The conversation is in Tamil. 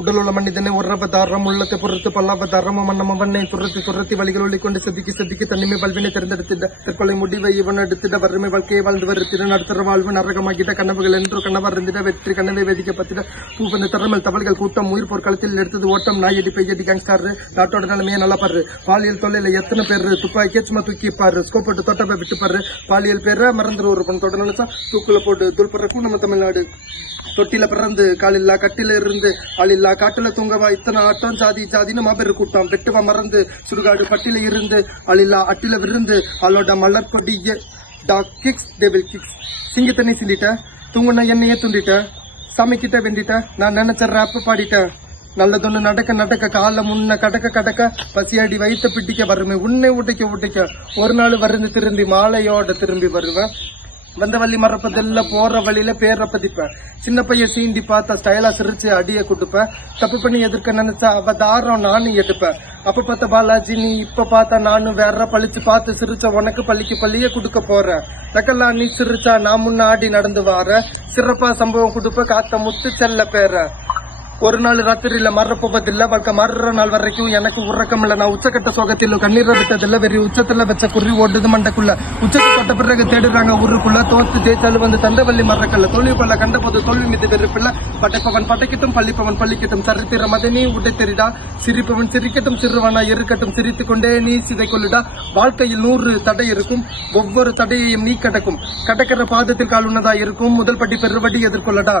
உடல் உள்ள மனிதனை உறவதாரம் உள்ளத்தை பொறுத்து பல்லாவதாரம் மன்னம வண்ணை துரத்தி துரத்தி வழிகள் ஒளிக்கொண்டு செதுக்கி தனிமை பல்வினை தேர்ந்தெடுத்திட தற்கொலை முடிவை இவன் எடுத்திட வறுமை வாழ்க்கையை வாழ்ந்து வருத்திட நடுத்தர வாழ்வு நரகமாகிட்ட கனவுகள் என்று கனவா இருந்திட வெற்றி கனவை வேதிக்கப்பத்திட பூவந்த திறமல் தவள்கள் கூட்டம் உயிர் போர்க்களத்தில் எடுத்தது ஓட்டம் நாயடி பெய்யடி கேங்ஸ்டார் நாட்டோட நிலைமையை நல்லா பாரு பாலியல் தொல்லையில எத்தனை பேர் துப்பாக்கியே சும்மா தூக்கி பாரு ஸ்கோப் போட்டு தொட்டப்பை விட்டு பாரு பாலியல் பேர மறந்துரு ஒரு பொண்ணு தொட நினைச்சா தூக்குல போட்டு துல்பறக்கும் நம்ம தமிழ்நாடு தொட்டில பிறந்து காலில்லா கட்டில இருந்து ஆளில்லா காட்டுல தூங்கவா இத்தனை ஆட்டம் ஜாதி ஜாதின்னு மாபெரு கூட்டம் வெட்டுவா மறந்து சுடுகாடு பட்டில இருந்து ஆளில்லா அட்டில விருந்து ஆளோட மலர் கொடிய டாக் கிக்ஸ் டேபிள் கிக்ஸ் சிங்க தண்ணி சிந்திட்ட தூங்குன எண்ணெயே துண்டிட்ட சாமி கிட்ட வெண்டிட்ட நான் நினைச்ச ராப்பு பாடிட்டேன் நல்லதொன்னு நடக்க கால முன்ன கடக்க பசியாடி வயிற்ற பிடிக்க வருமே உன்னை ஊட்டிக்க ஒரு நாள் வருந்து திரும்பி மாலையோட திரும்பி வருவேன் வந்த வள்ளி மறப்பதில்ல போற வழியில பேர பதிப்பேன் சின்ன பையன் சீண்டி பார்த்தா ஸ்டைலா சிரிச்சு அடிய கொடுப்பேன் தப்பு பண்ணி எதிர்க்க நினைச்சா அவதாரம் நானும் எடுப்பேன் அப்ப பார்த்த பாலாஜி நீ இப்ப பார்த்தா நானும் வேற பழிச்சு பார்த்து சிரிச்ச உனக்கு பள்ளிய கொடுக்க போறேன் லக்கெல்லாம் நீ சிரிச்சா நான் முன்னாடி நடந்து வார சிறப்பா சம்பவம் கொடுப்ப காத்த முத்து செல்ல பேர ஒரு நாள் ராத்திரியில மறப்பதில்ல வாழ்க்கை மறுற நாள் வரைக்கும் எனக்கு உறக்கம் இல்ல நான் உச்சக்கட்ட சோகத்தில் கண்ணீரை விட்டதில்ல வெறி உச்சத்துல வச்ச குறி ஓடுது மண்டக்குள்ள உச்சத்தை தொட்ட பிறகு தேடுறாங்க ஊருக்குள்ள தோத்து ஜெயிச்சாலும் வந்து தந்தவள்ளி மறக்கல தோல்வி பல்ல கண்ட போது தோல்வி மீது வெறுப்பில்ல படைப்பவன் படைக்கட்டும் பள்ளிப்பவன் பள்ளிக்கட்டும் சரித்திரம் அதை நீ உடை தெரிடா சிரிப்பவன் சிரிக்கட்டும் சிறுவனா இருக்கட்டும் சிரித்து கொண்டே நீ சிதை கொள்ளுடா வாழ்க்கையில் 100 தடை இருக்கும் ஒவ்வொரு தடையையும் நீ கடக்கிற பாதத்தில் கால் உன்னதா இருக்கும் முதல் படி பெருவடி எதிர்கொள்ளடா